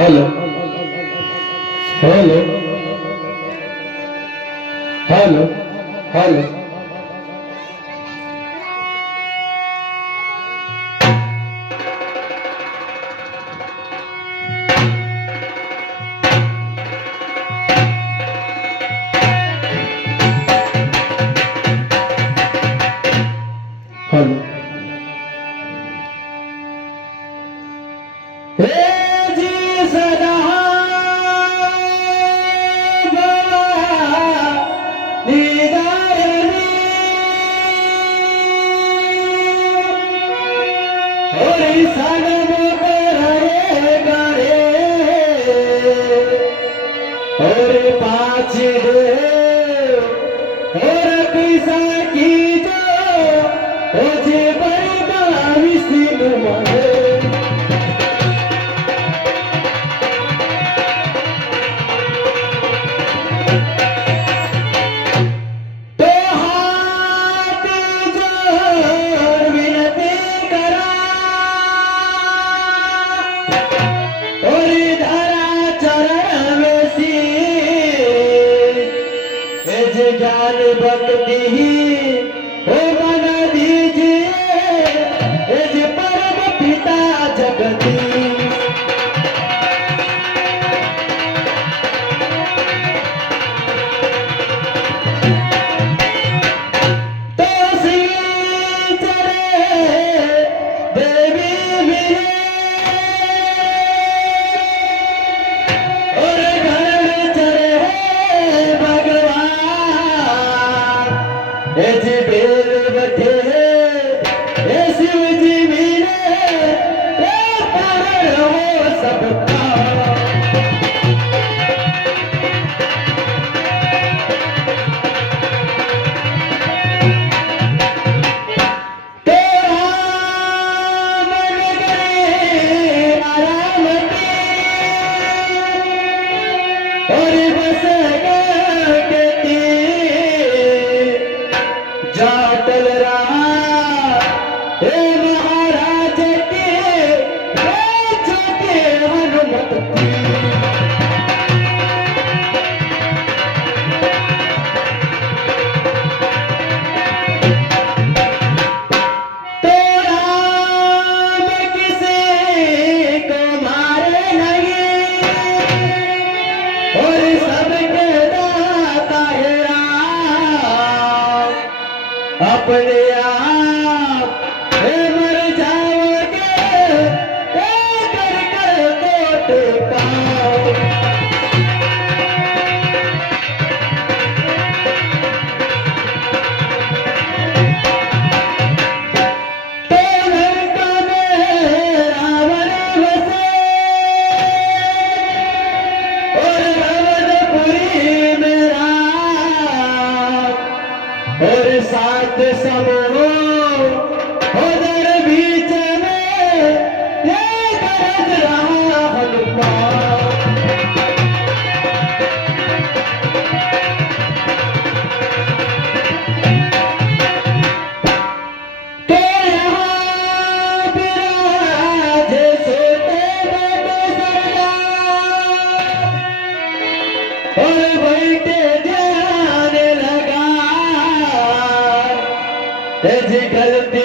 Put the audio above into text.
hello hello hello hello hello हे जी सदा निदारनी और सनम करे करे और पाँच दे और पिसा की जो ओजे बरदा विसिन महे तो हाथ जोड़ विनती करा और धरा चरण में सी एज ज्ञान भक्ति ओ मन दीजिए एज परम पिता जगती तो श्री चले देवी मिले और घर में चले भगवान एज बेल बठे ए शिव जी मिले ए पार हो सबका तेरा मन करे आरामती और बस गती जाटल रहा हे महाराज के हे छोटे हनुमत की तेरा मैं किसी को मारे नहीं और सबके दाता है राम अपने आप हे मर जाओगे हे कर कर कोट पाओ और सात समूह उधर बीच में ये गरज रहा हनुमान के यहाँ विराजे सोते बैठे सरदार और बैठे ध्यान लगा एज गलती